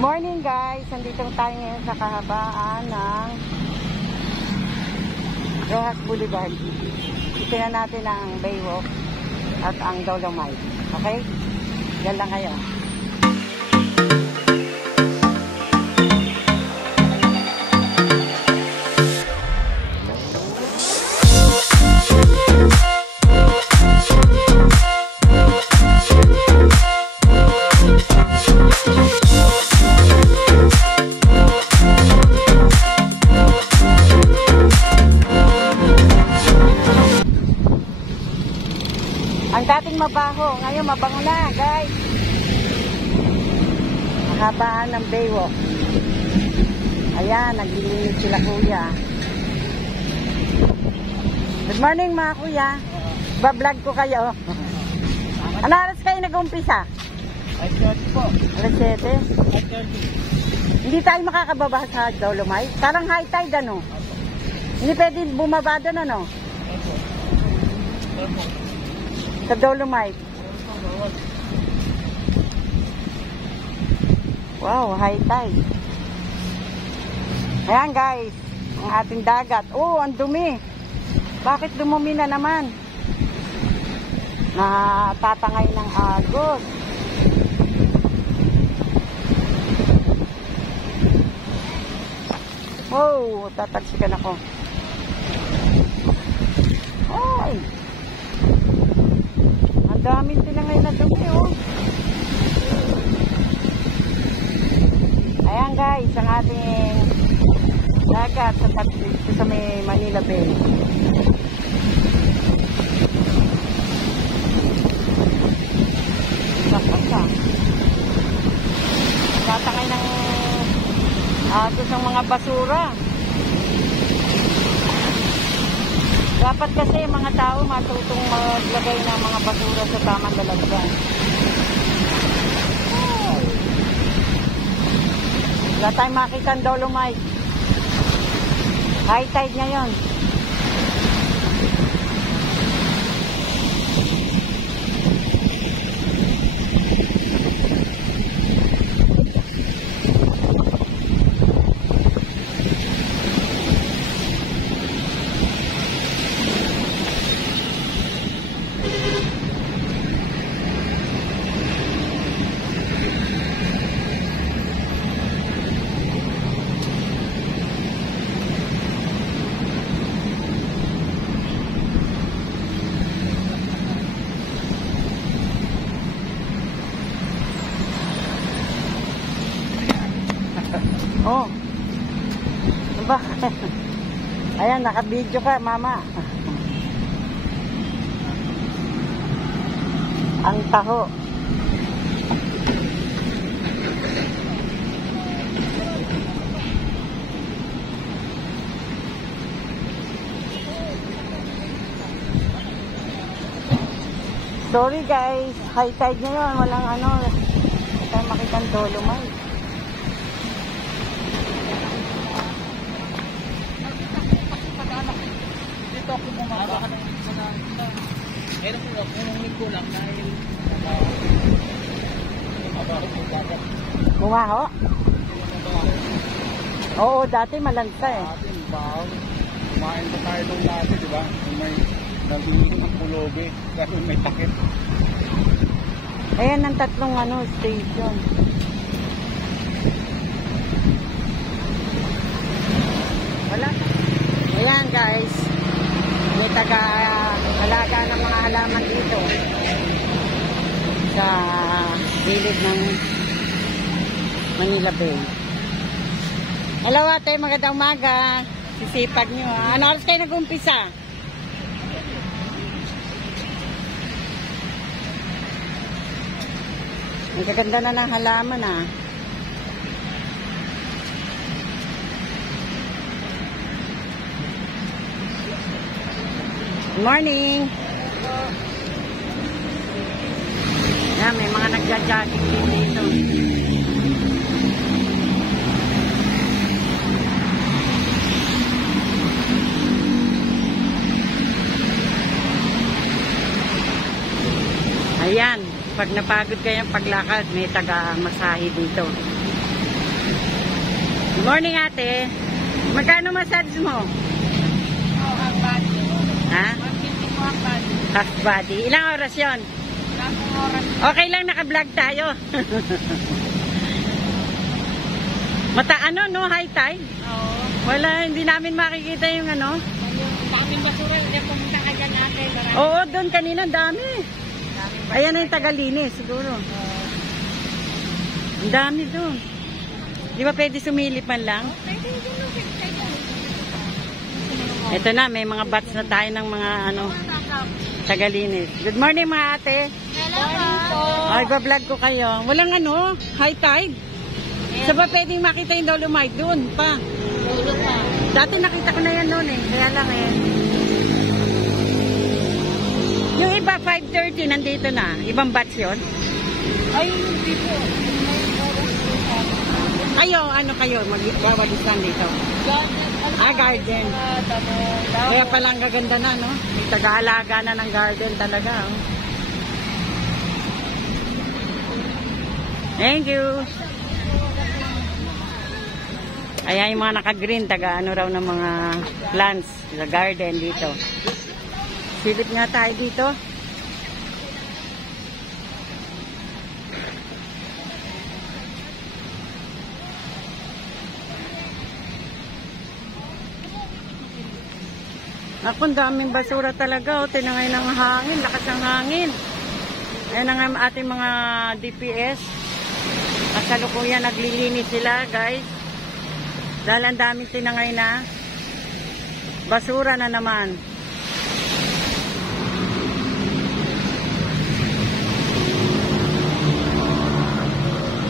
Morning guys, nandito tayo ngayon sa kahabaan ng Rojas Boulevard. Itinan natin ang Baywalk at ang Dolomite. Okay? Yan lang kayo. Ang dating mabaho, ngayon mabango na, guys. Mahabaan ng Baywalk. Ayan, naglilinis sila kuya. Good morning mga kuya. Bablog ko kayo. Ano oras kayo nag-umpisa? Alas 7 po. Alas 7? Alas 30. Hindi tayo makakababa sa Dolomite. Parang high tide ano? Hindi pwede bumaba doon ano? Sa Dolomite. Wow, high tide. Ayan guys, ang ating dagat. Oh, ang dumi. Bakit dumumi na naman? Natatangay ng agos. Wow, tatalsikan ako. Ay! Ang daming tinangay na dumi, oh. Ayan guys, ang ating dagat sa may Manila Bay. Pagka tatangay ng agos ng mga basura. Dapat kasi mga tao matutong maglagay ng mga basura sa tamang lalagyan. Wala tayong makita ang Dolomite. High tide ngayon. Oh. Bakit? Ayan, naka-video ka, mama. Ang taho. Sorry guys, high tide ngayon, walang ano, hindi tayo makita ang Dolomite. Dito ako bumaba. Meron ko lang kulang dahil mabaho po dagat. Bumaho? Oo, dati malansa eh. Atin, baho. Kumain pa tayo doon dati, di ba? May nabingin ng pulobe kasi may takip. Ayan ang tatlong ano, station. Wala. Ayan guys. May taga-alaga ng mga halaman dito. Sa gilid ng Manila Bay. Hello ate, magandang umaga. Sisipag nyo ha. Ano oras kayo nag-umpisa? Ang gaganda na ng halaman ah. Good morning. Yan, may mga nagja-jogging dito. Ayan, pag napagod kayong paglakad, may taga-masahe dito. Good morning, ate. Magkano massage mo? Half body. Ha? 150 po half body. Half body. Ilang oras yun? Ilang oras. Okay lang, naka-vlog tayo. Ano, no? High tide? Oo. Wala, hindi namin makikita yung ano. Yung daming basura, hindi pumunta ka dyan ate. Marami. Oo, doon kanina, dami. Ayan na yung Tagalinis, siguro. Ang dami doon. Di ba pwede sumilip man lang? Pwede dyan no, Ito na, may mga bats na tayo ng mga ano, Tagalinis. Good morning mga ate. Hello po. Ay, ba-vlog ko kayo. Walang ano, high tide. Sa ba pwedeng makita yung Dolomite doon pa? Dulo pa. Dati nakita ko na yan noon eh. Kaya lang eh. Yung iba 5:30 nandito na. Ibang batch yun. Ay, hindi po. Kayo, ano kayo? Magwawalisan dito. Garden. Kaya palang gaganda na, no? May taga-alaga na ng garden talaga. Oh. Thank you. Ayan yung mga naka-green, taga-ano raw ng mga plants sa garden dito. Silip nga tayo dito. Ako, ang daming basura talaga. O, tinangay ng hangin. Lakas ng hangin. Ayan ang ating mga DPS. Kasalukuyan, naglilinis sila, guys. Dahil ang daming tinangay na basura na naman.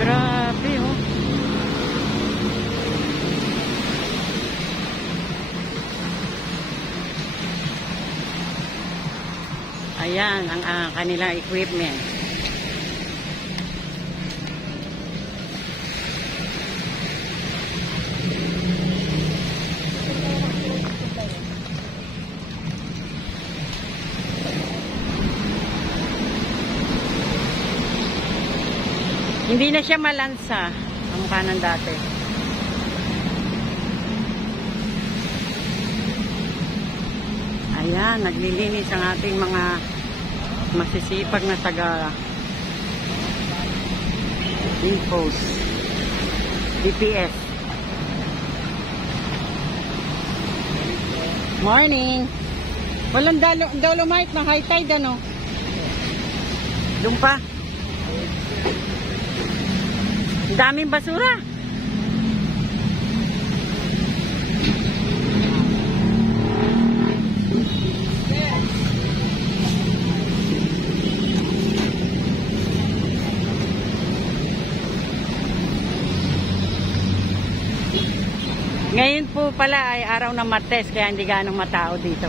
Grabe, oh. Ayan ang kanilang equipment. Hindi na siya malansa ang kanan dati. Ayan, naglilinis ang ating mga masisipag na taga Inpost DPS. Morning. Walang Dolomite na high tide, ano? Doon pa. Daming basura. Ngayon po pala ay araw ng Martes, kaya hindi ganong matao dito.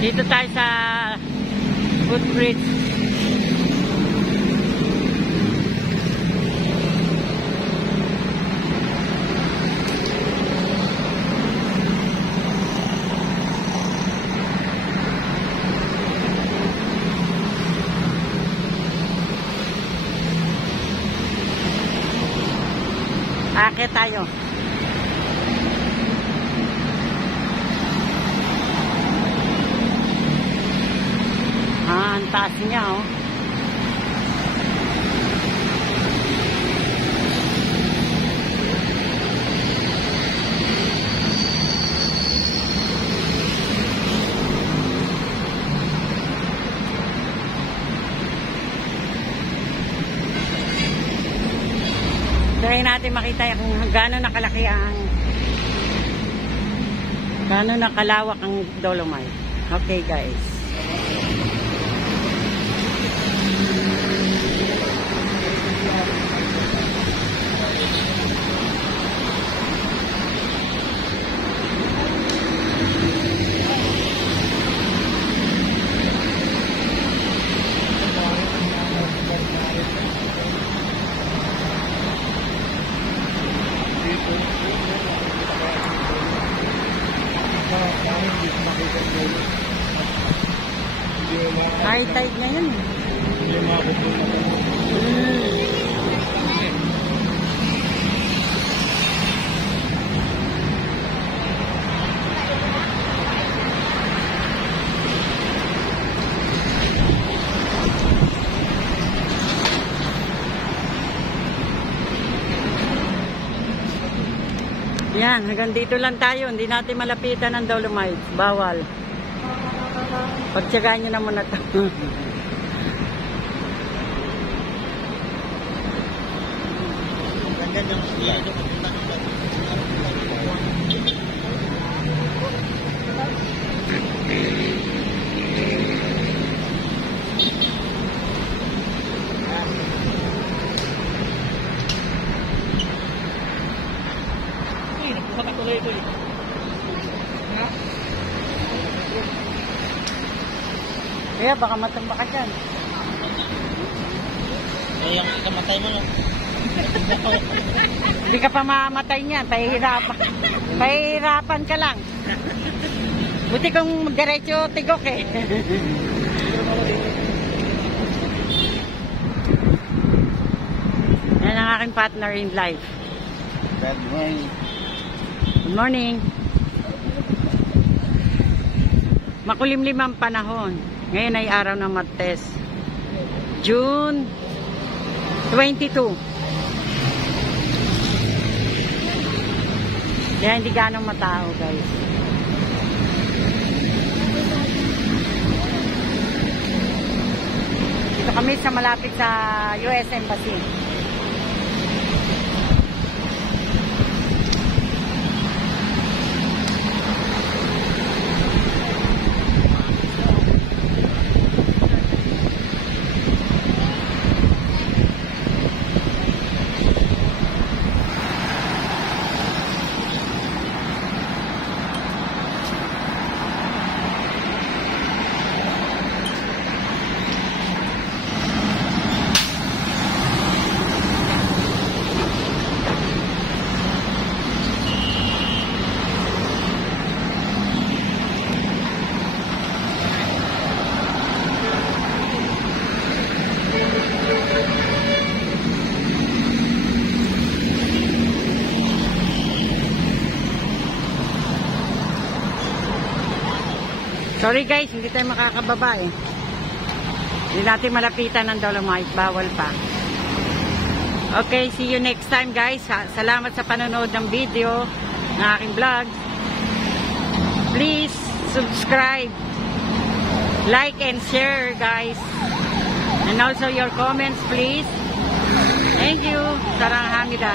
Dito tayo sa footbridge. Akit tayo. Ang taas niya, oh. Try natin makita kung gaano nakalaki ang gaano nakalawak ang Dolomite. Okay, guys. High tide ngayon. Hindi umabot doon. Yan, hanggang dito lang tayo. Hindi natin malapitan ng Dolomites. Bawal. Pagtsagaan nyo na muna ito. Kaya baka matumba ka dyan. Eh, yung ikamatay mo no? Hindi ka pa mamatay niyan. Pahihirapan. Pahihirapan ka lang. Buti kung diretso tigok eh. Yan ang aking partner in life. Good morning. Good morning. Makulimlim ang panahon. Ngayon ay araw ng Martes. June 22. Kaya hindi ganong matao, guys. Dito kami sa malapit sa US Embassy. Sorry guys, hindi tayo makakababa eh. Hindi natin malapitan ng Dolomite. Bawal pa. Okay, see you next time guys. Salamat sa panonood ng video ng aking vlog. Please subscribe, like and share guys. And also your comments please. Thank you. Sarang hamida.